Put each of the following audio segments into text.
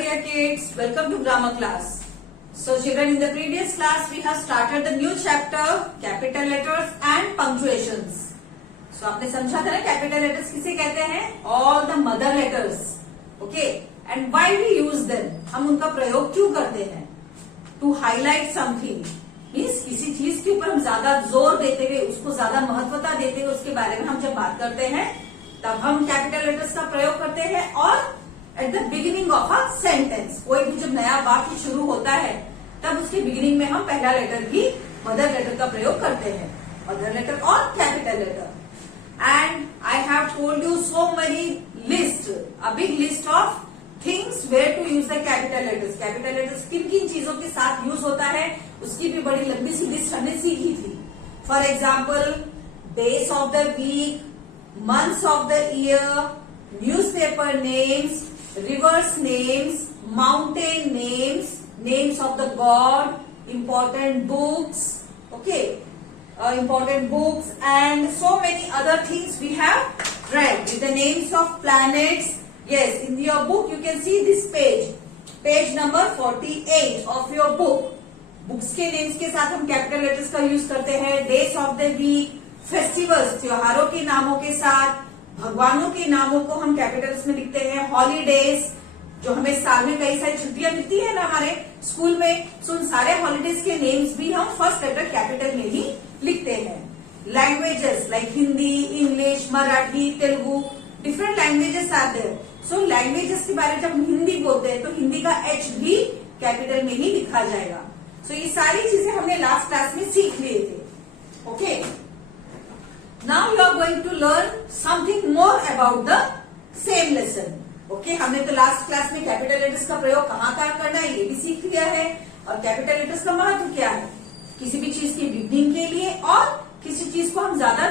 dear kids, welcome to grammar class. So children, in the previous class we have started the new chapter capital letters and punctuations. So आपने समझा था ना capital letters किसे कहते हैं? All the mother letters. Okay, and why we use them? हम उनका प्रयोग क्यों करते हैं? To highlight something. मीन्स किसी चीज के ऊपर हम ज्यादा जोर देते हुए, उसको ज्यादा महत्वता देते हुए उसके बारे में हम जब बात करते हैं तब हम कैपिटल लेटर्स का प्रयोग करते हैं। और at the beginning of a sentence, कोई भी जब नया वाक्य शुरू होता है तब उसके बिगिनिंग में हम पहला लेटर भी मदर लेटर का प्रयोग करते हैं, मदर लेटर और capital letter. And I have told you so many list, a big list of things where to use the capital letters. Capital letters किन किन चीजों के साथ यूज होता है उसकी भी बड़ी लंबी सी लिस्ट हमने सीखी थी। For example, days of the week, months of the year, newspaper names, rivers names, mountain names, names of the god, important books, okay, important books, and so many other things we have read with the names of planets. Yes, in your book you can see this page number 48 of your book. Books के names के साथ हम capital letters का use करते हैं। Days of the week, festivals, त्योहारों के नामों के साथ, भगवानों के नामों को हम कैपिटल्स में लिखते हैं। हॉलीडेज, जो हमें साल में कई सारी छुट्टियां मिलती है ना हमारे स्कूल में, सो उन सारे हॉलीडेज के नेम्स भी हम फर्स्ट लेटर कैपिटल में ही लिखते हैं। Languages like Hindi, English, Marathi, Telugu, different languages are there. So languages के बारे में जब हम हिंदी बोलते हैं तो हिंदी का एच भी कैपिटल में ही लिखा जाएगा। सो ये सारी चीजें हमने लास्ट क्लास में सीख लिए थे। Okay, Now you are going to learn something more about the same lesson. Okay, हमने तो लास्ट क्लास में कैपिटल लेटर्स का प्रयोग कहाँ करना है ये भी सीख लिया है, और कैपिटल लेटर्स का महत्व क्या है किसी भी चीज के बिगनिंग के लिए, और किसी चीज को हम ज्यादा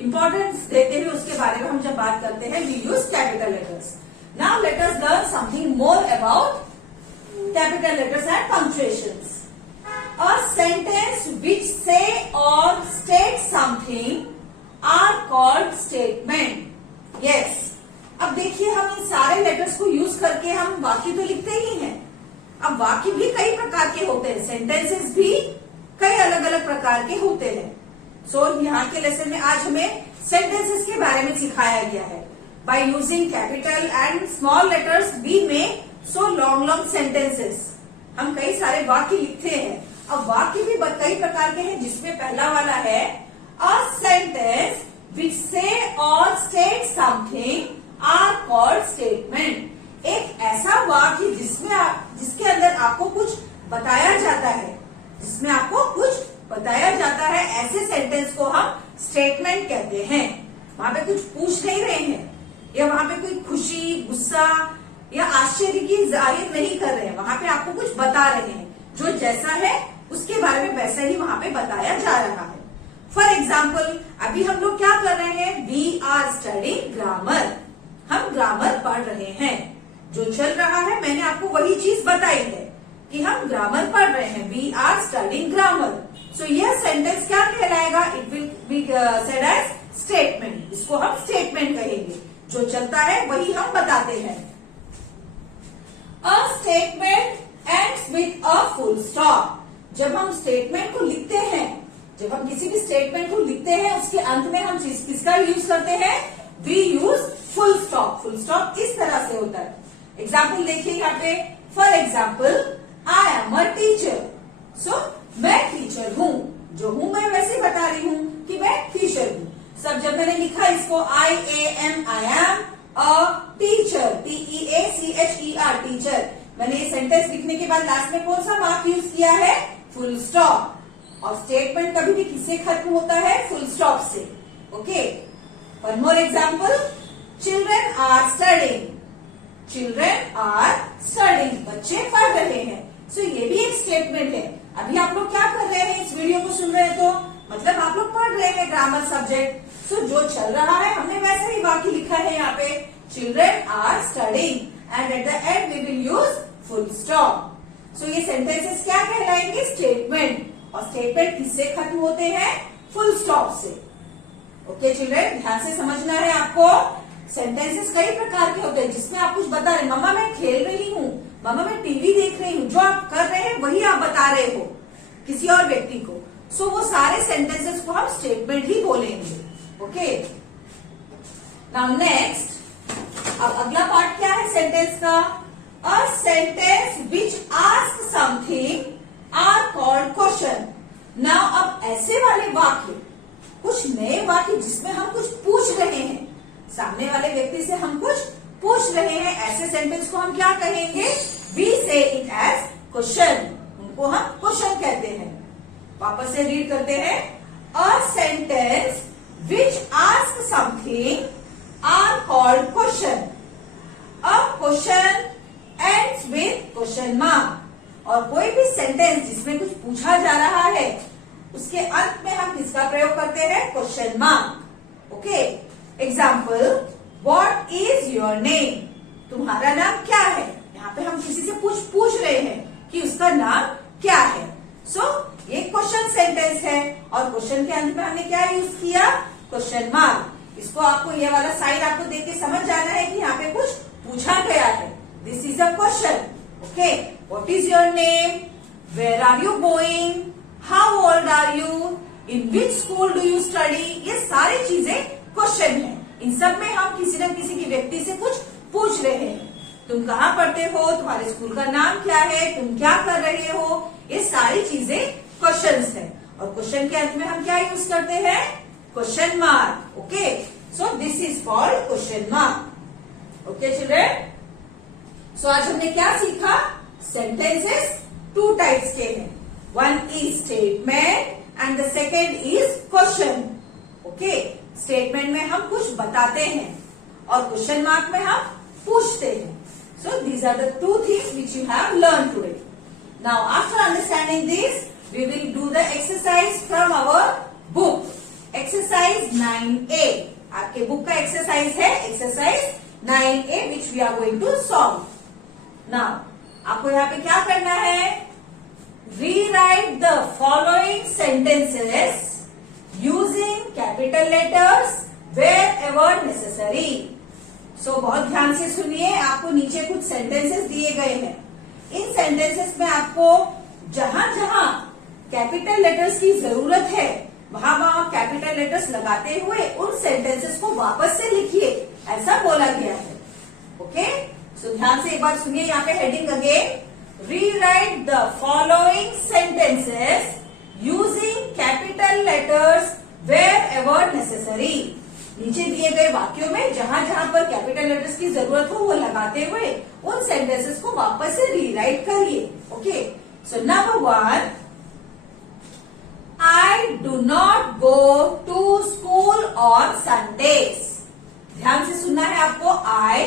इंपॉर्टेंस देते हुए उसके बारे में हम जब बात करते हैं we use capital letters. Now let us learn something more about capital letters and punctuations. A sentence which say or state something are called statement. Yes. अब देखिए हम इन सारे लेटर्स को यूज करके हम वाक्य तो लिखते ही हैं। अब वाक्य भी कई प्रकार के होते हैं, सेंटेंसेस भी कई अलग अलग प्रकार के होते हैं। सो यहाँ के लेसन में आज हमें सेंटेंसेस के बारे में सिखाया गया है। By using capital and small letters we make so long sentences. हम कई सारे वाक्य लिखते हैं। अब वाक्य भी कई प्रकार के हैं, जिसमें पहला वाला है A sentence which say or state something are called statement. एक ऐसा वाक्य जिसके अंदर आपको कुछ बताया जाता है, जिसमें आपको कुछ बताया जाता है, ऐसे सेंटेंस को हम स्टेटमेंट कहते हैं। वहां पे कुछ पूछ नहीं रहे हैं, या वहां पे कोई खुशी, गुस्सा या आश्चर्य की जाहिर नहीं कर रहे हैं, वहां पे आपको कुछ बता रहे हैं, जो जैसा है उसके बारे में वैसा ही वहां पे बताया जा रहा है। फॉर एग्जाम्पल, अभी हम लोग क्या कर रहे हैं, वी आर स्टडिंग ग्रामर, हम ग्रामर पढ़ रहे हैं। जो चल रहा है मैंने आपको वही चीज बताई है कि हम ग्रामर पढ़ रहे हैं, we are studying grammar. So यह सेंटेंस क्या कहलाएगा, it will be said as statement. इसको हम स्टेटमेंट कहेंगे, जो चलता है वही हम बताते हैं। A statement ends with a full stop. जब हम स्टेटमेंट को लिखते हैं, जब हम किसी भी स्टेटमेंट को लिखते हैं उसके अंत में हम किसका यूज करते हैं, we use full stop. Full stop इस तरह से होता है। एग्जाम्पल देखिए यहाँ पे, for example, I am a teacher. So मैं टीचर हूँ, जो हूँ मैं वैसे बता रही हूँ कि मैं टीचर हूँ। सब जब मैंने लिखा इसको आई am a teacher, TEACHER, teacher, मैंने ये सेंटेंस लिखने के बाद लास्ट में कौन सा मार्क यूज किया है, फुल स्टॉप। और स्टेटमेंट कभी भी किससे खत्म होता है, फुल स्टॉप से। Okay, one more example, children are studying. Children are studying, बच्चे पढ़ रहे हैं। सो ये भी एक स्टेटमेंट है। अभी आप लोग क्या कर रहे हैं, इस वीडियो को सुन रहे हैं तो मतलब आप लोग पढ़ रहे हैं ग्रामर सब्जेक्ट। सो जो चल रहा है हमने वैसे ही वाक्य लिखा है यहाँ पे, children are studying and at the end we will use full stop. So ये सेंटेंसेस क्या कहलाएंगे, स्टेटमेंट। और स्टेटमेंट किससे खत्म होते हैं, फुल स्टॉप से। ओके चिल्ड्रेन, ध्यान से समझना है आपको। सेंटेंसेस कई प्रकार के होते हैं, जिसमें आप कुछ बता रहे, मम्मा मैं खेल रही हूँ, मामा मैं टीवी देख रही हूँ, जो आप कर रहे हैं वही आप बता रहे हो किसी और व्यक्ति को। सो वो सारे सेंटेंसेस को हम स्टेटमेंट ही बोलेंगे। ओके, नाउ नेक्स्ट, अब अगला पार्ट क्या है सेंटेंस का? A sentence which ask something are called question. Now अब ऐसे वाले वाक्य, कुछ नए वाक्य जिसमें हम कुछ पूछ रहे हैं, सामने वाले व्यक्ति से हम कुछ पूछ रहे हैं, ऐसे सेंटेंस को हम क्या कहेंगे? वी से इट एज क्वेश्चन। उनको हम क्वेश्चन कहते हैं। वापस से रीड करते हैं। A sentence which ask something are called question. A question ends with question mark. और कोई भी सेंटेंस जिसमें कुछ पूछा जा रहा है, उसके अंत में हम किसका प्रयोग करते हैं? Question mark. Okay, example, what is your name? तुम्हारा नाम क्या है? यहाँ पे हम किसी से पूछ रहे हैं कि उसका नाम क्या है। सो ये क्वेश्चन सेंटेंस है और क्वेश्चन के अंत में हमने क्या यूज किया? Question mark. इसको आपको ये वाला साइन आपको देख के समझ जाना है कि यहाँ पे कुछ पूछा गया है। This is a question. Okay, what is your name? Where are you going? How old are you? In which school do you study? ये सारी चीजें क्वेश्चन है। इन सब में हम किसी न किसी की व्यक्ति से कुछ पूछ रहे हैं। तुम कहाँ पढ़ते हो? तुम्हारे स्कूल का नाम क्या है? तुम क्या कर रहे हो? ये सारी चीजें क्वेश्चंस है। और क्वेश्चन के अंत में हम क्या यूज करते हैं? Question mark. Okay, so this is called question mark. Okay children, so आज हमने क्या सीखा? सेंटेंसेस टू टाइप्स के हैं। One is statement and the second is question. Okay, statement में हम कुछ बताते हैं और क्वेश्चन मार्क में हम पूछते हैं। So these are the two things which you have learn today. Now after understanding this, we will do the exercise from our book. Exercise 9A आपके बुक का एक्सरसाइज है, exercise 9A which we are going to solve. Now आपको यहाँ पे क्या करना है? Rewrite the following sentences using capital letters wherever necessary. So बहुत ध्यान से सुनिए, आपको नीचे कुछ सेंटेंसेस दिए गए हैं। इन सेंटेंसेस में आपको जहां जहां कैपिटल लेटर्स की जरूरत है, वहां वहां कैपिटल लेटर्स लगाते हुए उन सेंटेंसेस को वापस से लिखिए, ऐसा बोला गया है। ओके, सो ध्यान से एक बार सुनिए। यहाँ पे heading again, rewrite the following sentences using capital letters wherever necessary. नीचे दिए गए वाक्यों में जहां जहां पर कैपिटल लेटर्स की जरूरत हो वो लगाते हुए उन सेंटेंसेस को वापस से रीराइट करिए। Okay, so number 1, I do not go to school on Sundays. ध्यान से सुनना है आपको। I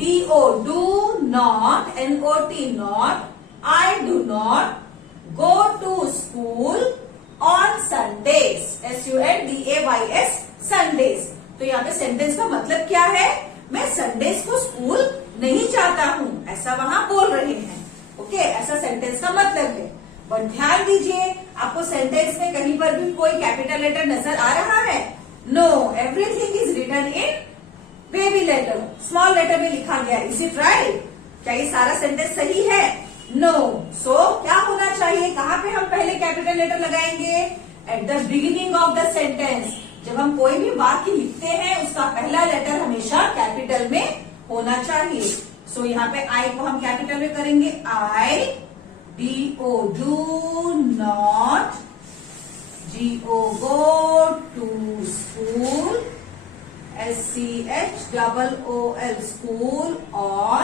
DO do not, NOT not, I do not go to school on Sundays, SUNDAYS, Sundays। तो यहाँ पे सेंटेंस का मतलब क्या है? मैं संडेज को स्कूल नहीं जाता हूँ, ऐसा वहां बोल रहे हैं। ओके, ऐसा सेंटेंस का मतलब है। बट ध्यान दीजिए, आपको सेंटेंस में कहीं पर भी कोई कैपिटल लेटर नजर आ रहा है? No, everything is written in baby letter, small letter में लिखा गया। Is it right? क्या ये सारा सेंटेंस सही है? नो। सो क्या होना चाहिए? कहाँ पे हम पहले कैपिटल लेटर लगाएंगे? At the beginning of the sentence. जब हम कोई भी वाक्य लिखते हैं, उसका पहला लेटर हमेशा कैपिटल में होना चाहिए। सो यहाँ पे आई को हम कैपिटल में करेंगे। I DO do not, GO go to school, SCHOOL school. और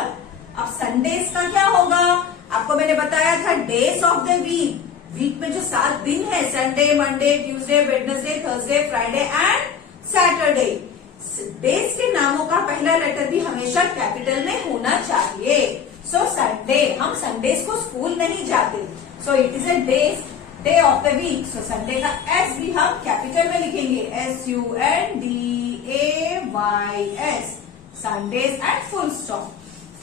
अब संडेज का क्या होगा? आपको मैंने बताया था days of the week. Week में जो 7 दिन है, Sunday, Monday, Tuesday, Wednesday, Thursday, Friday and Saturday. Days के नामों का पहला लेटर भी हमेशा कैपिटल में होना चाहिए। सो संडे, हम संडेज को स्कूल नहीं जाते। So it is a day of the week. So Sunday का S भी हम कैपिटल में लिखेंगे, SUNDAYS, Sundays and full stop.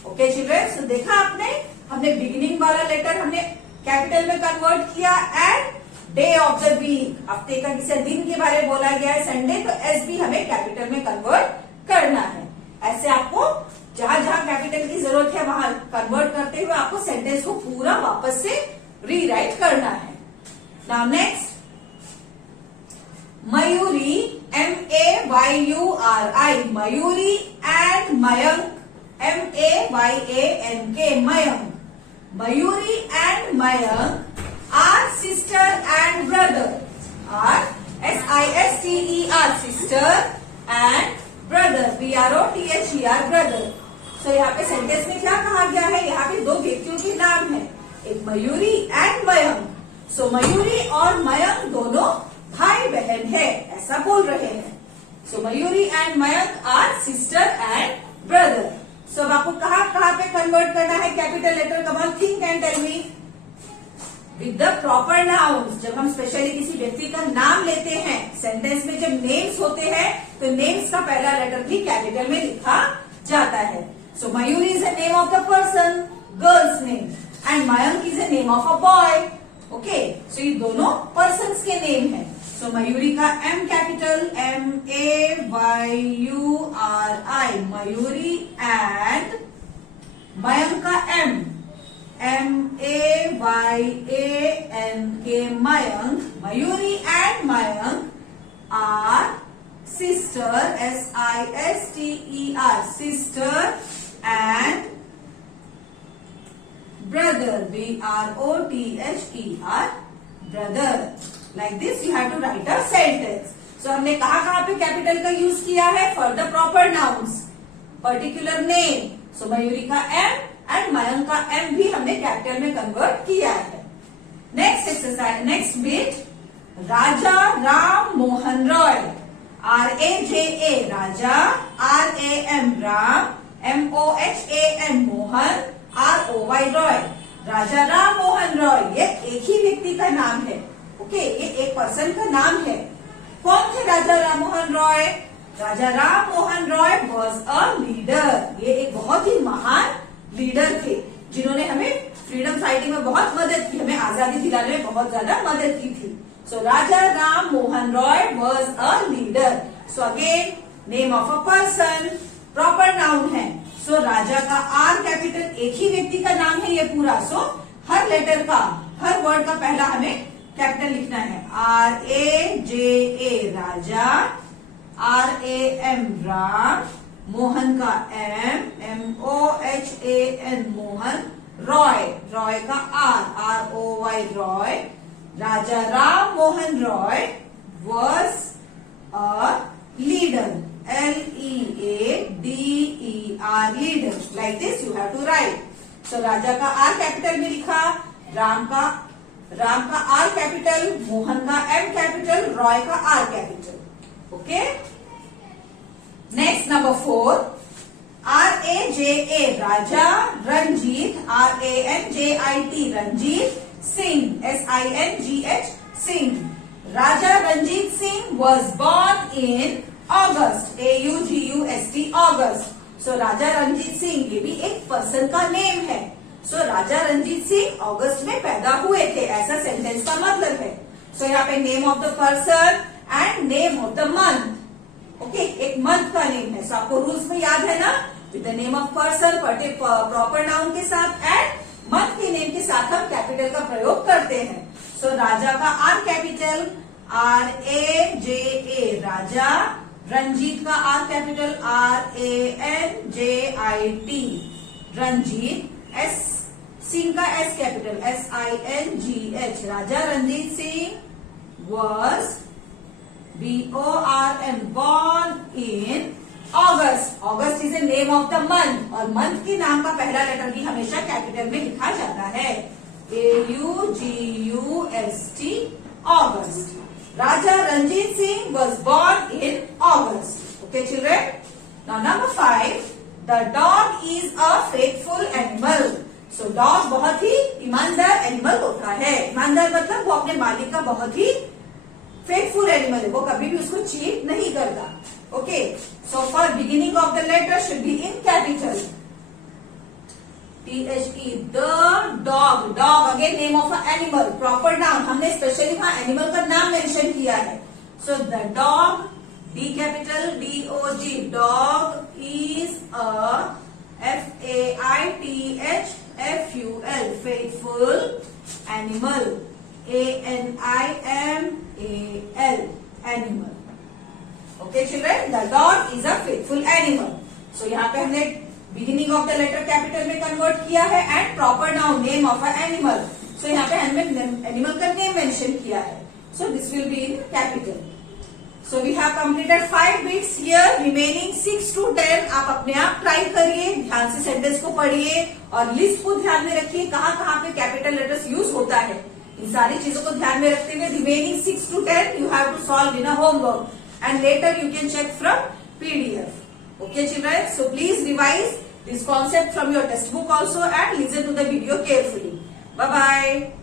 Okay children, so देखा आपने, हमने बिगिनिंग वाला लेटर हमने कैपिटल में कन्वर्ट किया and day of the week, हफ्ते का किसी दिन के बारे में बोला गया है संडे, तो S भी हमें कैपिटल में कन्वर्ट करना है। ऐसे आपको जहां जहां कैपिटल की जरूरत है वहां कन्वर्ट करते हुए आपको सेंटेंस को पूरा वापस से रीराइट करना है। Now next, Mayuri, MAYURI, Mayuri and Mayank, MAYANK, Mayank. Mayuri and Mayank are sister and brother, are SISTER, sister and brother, BROTHER, brother। So यहाँ पे सेंटेंस में क्या कहा गया है, यहाँ पे दो व्यक्तियों के नाम है, एक मयूरी एंड मयंक। सो मयूरी और मयंक दोनों भाई बहन है, ऐसा बोल रहे हैं। So Mayuri and Mayank are sister and brother. So अब आपको कहाँ पे कन्वर्ट करना है capital letter, come on think and tell me. With the proper nouns, जब हम स्पेशली किसी व्यक्ति का नाम लेते हैं, सेंटेंस में जब नेम्स होते हैं तो नेम्स का पहला लेटर भी कैपिटल में लिखा जाता है। So Mayuri is the name of the person, girl's name, and Mayank is the name of a boy. Okay, so ये दोनों पर्सन्स के नेम है। सो मयूरी का M capital, MAYURI, Mayuri, and Mayank का MAYANK, Mayank. Mayuri and Mayank are sister, SISTER, sister and brother, BROTHER, brother। Like this you have to write a sentence। So हमने कहाँ पे capital का यूज किया है, for the proper nouns, particular name. So Mayuri का M and Mayank का M भी हमने कैपिटल में कन्वर्ट किया है। Next exercise, next bit, Raja Ram Mohan Roy, RAJA, Raja, RAM, Ram, MOHAN, Mohan, ROY, Roy. Raja Ram Mohan Roy ये एक ही व्यक्ति का नाम है। ओके, ये एक पर्सन का नाम है। कौन थे Raja Ram Mohan Roy? Raja Ram Mohan Roy was a leader, ये एक बहुत ही महान लीडर थे, जिन्होंने हमें फ्रीडम फाइटिंग में बहुत मदद की, हमें आजादी दिलाने में बहुत ज्यादा मदद की थी। So Raja Ram Mohan Roy was a leader. So again name of a person, proper noun है। सो राजा का R कैपिटल, एक ही व्यक्ति का नाम है ये पूरा। सो हर लेटर का, हर वर्ड का पहला हमें कैपिटल लिखना है। RAJA, राजा, RAM, राम, मोहन का MOHAN, मोहन, रॉय, रॉय का ROY, Roy. Raja Ram Mohan Roy was a leader, LEADER, leader. Like this you have to write. So Raja का R कैपिटल में लिखा, राम का R कैपिटल, मोहन का M कैपिटल, रॉय का R capital. Okay, next number 4, RAJA, Raja, Ranjit, RANJIT, Ranjit, Singh, SINGH, Singh. Raja Ranjit Singh was born in August, AUGUST, August. So Raja Ranjit Singh ये भी एक person का नेम है। सो राजा रंजीत सिंह अगस्त में पैदा हुए थे, ऐसा सेंटेंस का मतलब है। सो यहाँ पे name of the person and name of the month. Okay, एक मंथ का नेम है। सो आपको रूल्स में याद है ना, with the name of person, proper noun के साथ एंड मंथ के नेम के साथ हम कैपिटल का प्रयोग करते हैं। सो राजा का R capital, RAJA, Raja, Ranjit का R capital, RANJIT, Ranjit, Singh का S capital, SINGH, Raja Ranjit Singh was BORN, born in August। August is the name of the month, और मंथ के नाम का पहला लेटर भी हमेशा कैपिटल में लिखा जाता है, AUGUST, August। Raja Ranjit Singh was born in August। Okay children, now number 5, the dog is a faithful animal. So dog बहुत ही ईमानदार एनिमल होता है। ईमानदार मतलब वो अपने मालिक का बहुत ही फेथफुल एनिमल है, वो कभी भी उसको चीट नहीं करता। Okay, so for beginning of the letter should be in capital, THE, the dog. Dog again name of a animal, proper noun, हमने स्पेशली वहां एनिमल का नाम मेंशन किया है। So the dog, D capital, DOG, dog is a FAITH, animal. A-N-I-M-A-L. Animal. Okay children, the dog is a faithful animal. So यहाँ पे हमने beginning of the letter capital में convert किया है and proper noun name of a animal. So यहाँ पे हमने animal का name mention किया है. So this will be in capital. So we have completed 5 bits here. Remaining 6 to 10 आप अपने आप ट्राई करिए, ध्यान से सेंटेंस को पढ़िए और लिस्ट को ध्यान में रखिए कहाँ कहाँ पे कैपिटल लेटर्स यूज होता है. इन सारी चीजों को ध्यान में रखते हुए remaining 6 to 10 you have to solve in a homework and later you can check from PDF. Okay children, so please revise this concept from your textbook also and listen to the video carefully. Bye bye.